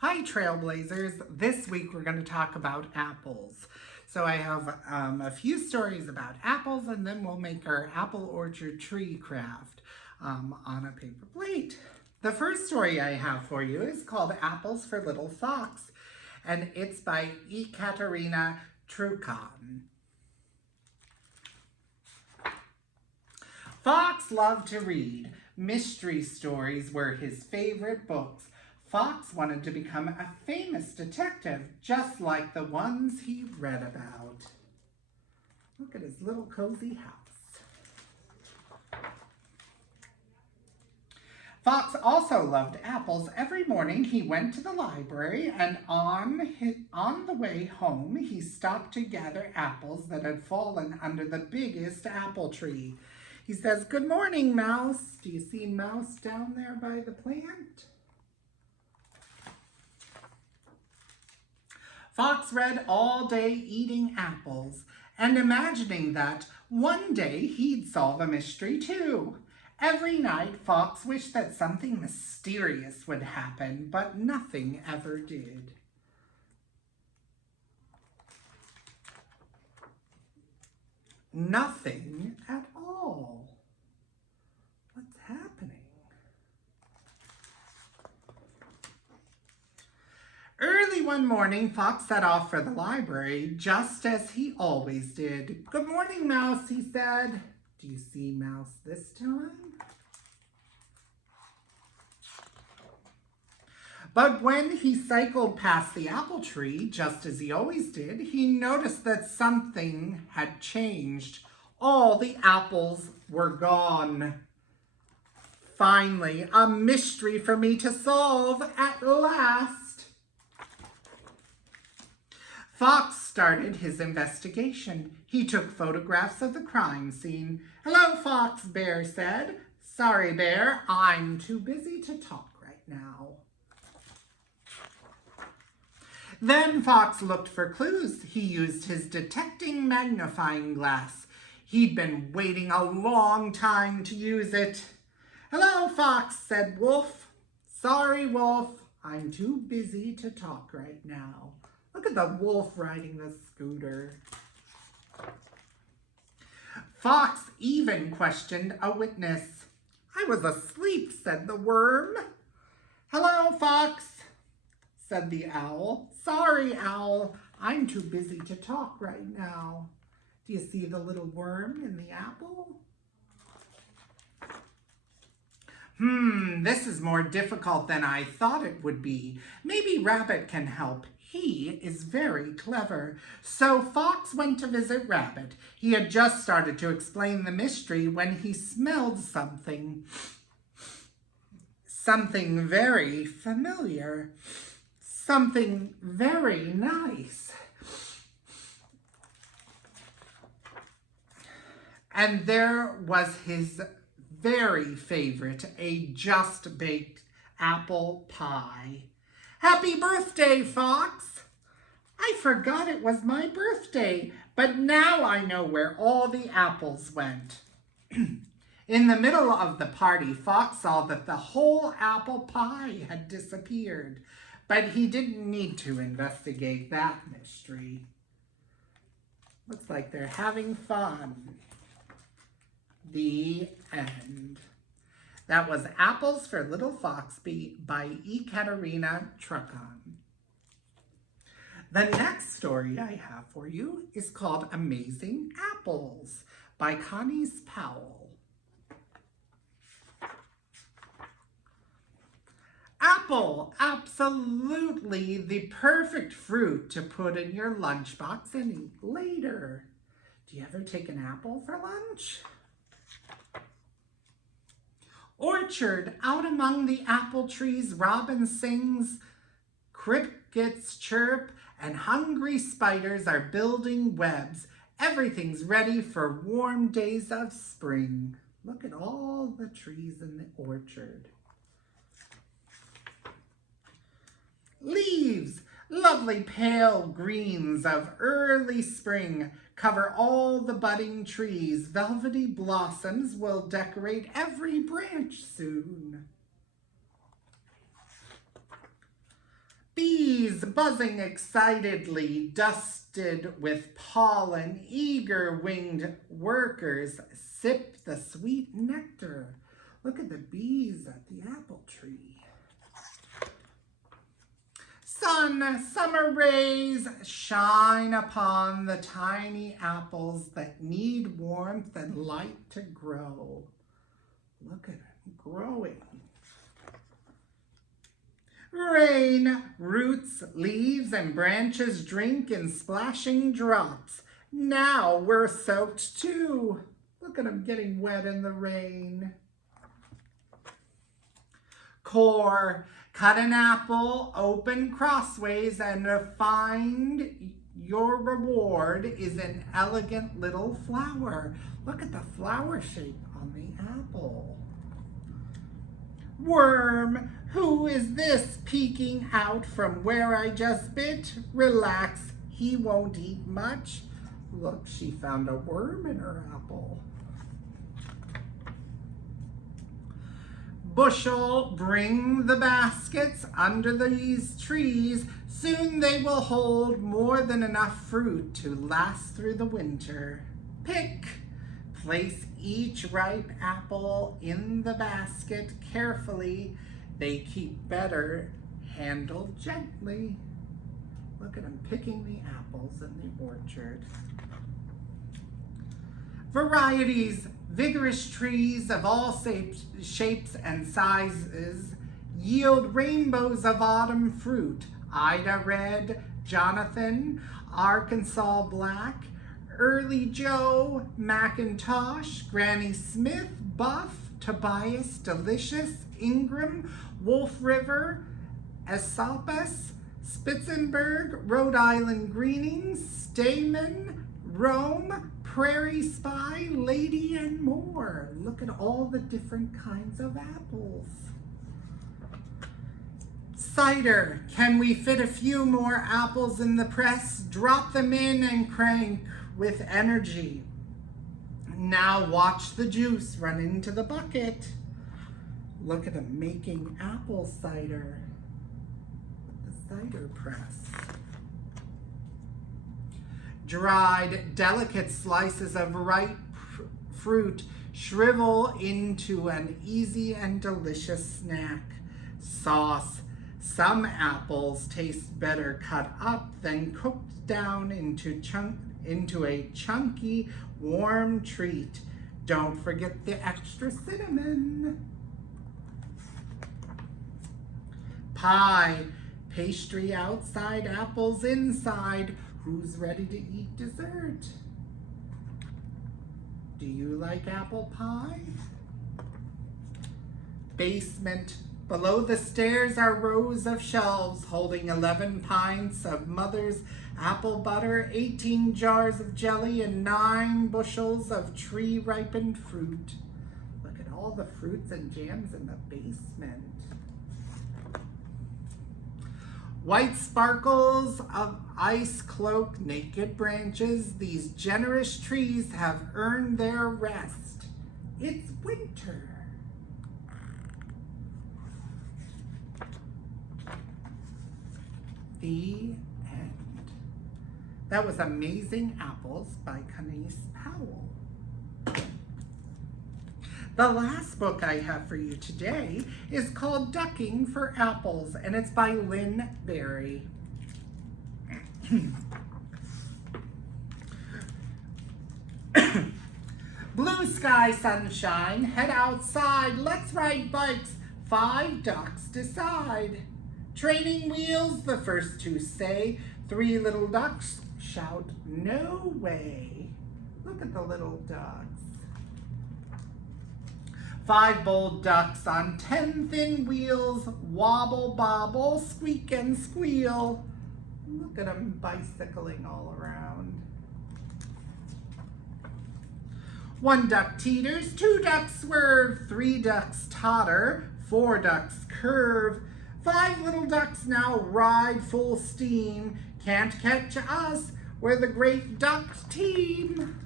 Hi Trailblazers, this week we're going to talk about apples. So I have a few stories about apples and then we'll make our apple orchard tree craft on a paper plate. The first story I have for you is called Apples for Little Fox and it's by Ekaterina Trukan. Fox loved to read. Mystery stories were his favorite books. Fox wanted to become a famous detective, just like the ones he read about. Look at his little cozy house. Fox also loved apples. Every morning he went to the library and on the way home he stopped to gather apples that had fallen under the biggest apple tree. He says, "Good morning, Mouse." Do you see Mouse down there by the plant? Fox read all day eating apples and imagining that one day he'd solve a mystery too. Every night, Fox wished that something mysterious would happen, but nothing ever did. Nothing at all. What's happening? Early one morning, Fox set off for the library, just as he always did. "Good morning, Mouse," he said. Do you see Mouse this time? But when he cycled past the apple tree, just as he always did, he noticed that something had changed. All the apples were gone. Finally, a mystery for me to solve at last. Fox started his investigation. He took photographs of the crime scene. "Hello, Fox," Bear said. "Sorry, Bear, I'm too busy to talk right now." Then Fox looked for clues. He used his detecting magnifying glass. He'd been waiting a long time to use it. "Hello, Fox," said Wolf. "Sorry, Wolf, I'm too busy to talk right now." Look at the wolf riding the scooter. Fox even questioned a witness. "I was asleep," said the worm. "Hello, Fox," said the owl. "Sorry, Owl, I'm too busy to talk right now." Do you see the little worm in the apple? This is more difficult than I thought it would be. Maybe Rabbit can help. He is very clever. So Fox went to visit Rabbit. He had just started to explain the mystery when he smelled something. Something very familiar. Something very nice. And there was his very favorite, a just-baked apple pie. "Happy birthday, Fox!" "I forgot it was my birthday, but now I know where all the apples went." In the middle of the party, Fox saw that the whole apple pie had disappeared, but he didn't need to investigate that mystery. Looks like they're having fun. The end. That was Apples for Little Fox by Ekaterina Trukan. The next story I have for you is called Amazing Apples by Connie Powell. Apple, absolutely the perfect fruit to put in your lunchbox and eat later. Do you ever take an apple for lunch? Orchard, out among the apple trees, robin sings, crickets chirp, and hungry spiders are building webs. Everything's ready for warm days of spring. Look at all the trees in the orchard. Leaves, lovely pale greens of early spring, cover all the budding trees. Velvety blossoms will decorate every branch soon. Bees buzzing excitedly, dusted with pollen, eager-winged workers sip the sweet nectar. Look at the bees at the apple tree. Summer rays shine upon the tiny apples that need warmth and light to grow. Look at them growing. Rain, roots, leaves, and branches drink in splashing drops. Now we're soaked too. Look at them getting wet in the rain. Core, cut an apple, open crossways, and find your reward is an elegant little flower. Look at the flower shape on the apple. Worm, who is this peeking out from where I just bit? Relax, he won't eat much. Look, she found a worm in her apple. Bushel, bring the baskets under these trees. Soon they will hold more than enough fruit to last through the winter. Pick. Place each ripe apple in the basket carefully. They keep better handled gently. Look at them picking the apples in the orchard. Varieties, vigorous trees of all shapes and sizes yield rainbows of autumn fruit. Ida Red, Jonathan, Arkansas Black, Early Joe, Macintosh, Granny Smith, Buff, Tobias, Delicious, Ingram, Wolf River, Esopus, Spitzenberg, Rhode Island Greenings, Stamen, Rome, Prairie Spy, Lady, and more. Look at all the different kinds of apples. Cider, can we fit a few more apples in the press? Drop them in and crank with energy. Now watch the juice run into the bucket. Look at them making apple cider with the cider press. Dried, delicate slices of ripe fruit shrivel into an easy and delicious snack. Sauce. Some apples taste better cut up than cooked down into a chunky, warm treat. Don't forget the extra cinnamon. Pie, pastry outside, apples inside. Who's ready to eat dessert? Do you like apple pie? Basement. Below the stairs are rows of shelves holding 11 pints of mother's apple butter, 18 jars of jelly, and 9 bushels of tree-ripened fruit. Look at all the fruits and jams in the basement. White sparkles of ice cloak naked branches. These generous trees have earned their rest. It's winter. The end. That was Amazing Apples by Kanice Powell. The last book I have for you today is called Ducking for Apples, and it's by Lynn Berry. Blue sky, sunshine, head outside, let's ride bikes, 5 ducks decide. Training wheels, the first 2 say, 3 little ducks shout, no way. Look at the little ducks. 5 bold ducks on 10 thin wheels, wobble, bobble, squeak and squeal. Look at them bicycling all around. 1 duck teeters, 2 ducks swerve, 3 ducks totter, 4 ducks curve. 5 little ducks now ride full steam. Can't catch us, we're the great duck team.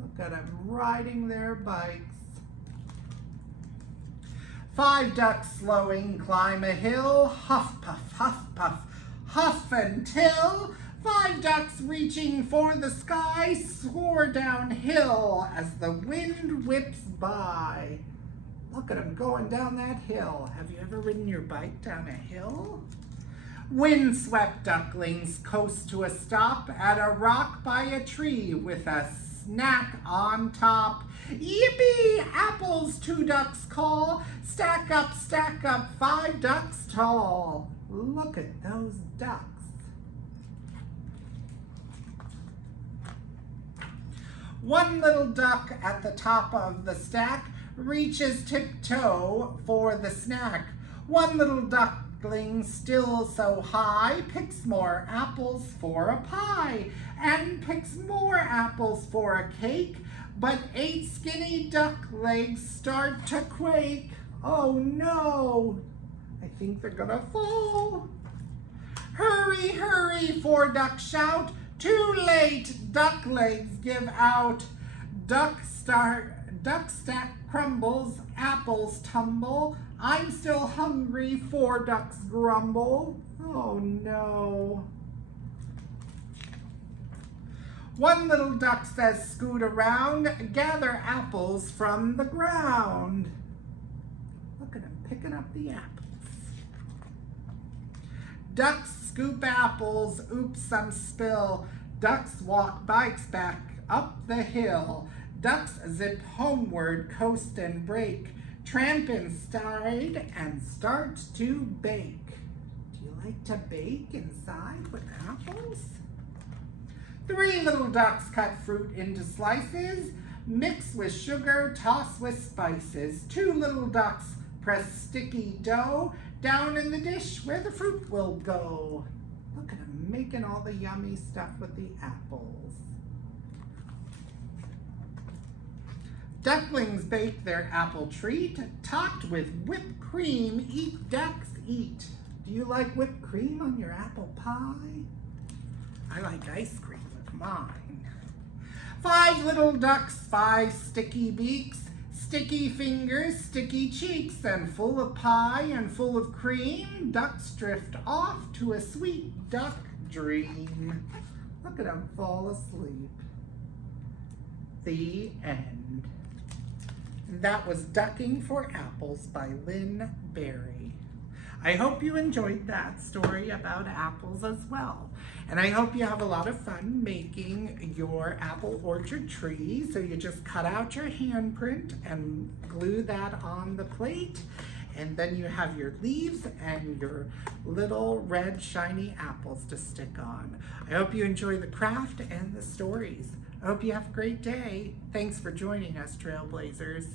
Look at them riding their bikes. 5 ducks slowing, climb a hill, huff, puff, huff, puff, huff. off until 5 ducks reaching for the sky soar downhill as the wind whips by. Look at them going down that hill. Have you ever ridden your bike down a hill? Windswept ducklings coast to a stop at a rock by a tree with a snack on top. Yippee! Apples, 2 ducks call. Stack up, 5 ducks tall. Look at those ducks. One little duck at the top of the stack reaches tiptoe for the snack. One little duckling still so high picks more apples for a pie and picks more apples for a cake, but 8 skinny duck legs start to quake. Oh no, I think they're gonna fall. Hurry, hurry, 4 ducks shout. Too late, duck legs give out. Duck stack crumbles, apples tumble. I'm still hungry, 4 ducks grumble. Oh no. One little duck says, scoot around, gather apples from the ground. Look at him picking up the apples. Ducks scoop apples, oops, some spill. Ducks walk bikes back up the hill. Ducks zip homeward, coast and break. Tramp inside and start to bake. Do you like to bake inside with apples? 3 little ducks cut fruit into slices, mix with sugar, toss with spices. 2 little ducks press sticky dough down in the dish where the fruit will go. Look at them making all the yummy stuff with the apples. Ducklings bake their apple treat, topped with whipped cream. Eat, ducks, eat. Do you like whipped cream on your apple pie? I like ice cream with mine. 5 little ducks, 5 sticky beaks, sticky fingers, sticky cheeks, and full of pie and full of cream. Ducks drift off to a sweet duck dream. Look at them fall asleep. The end. That was Ducking for Apples by Lynn Berry. I hope you enjoyed that story about apples as well. And I hope you have a lot of fun making your apple orchard tree. So you just cut out your handprint and glue that on the plate. And then you have your leaves and your little red shiny apples to stick on. I hope you enjoy the craft and the stories. I hope you have a great day. Thanks for joining us, Trailblazers.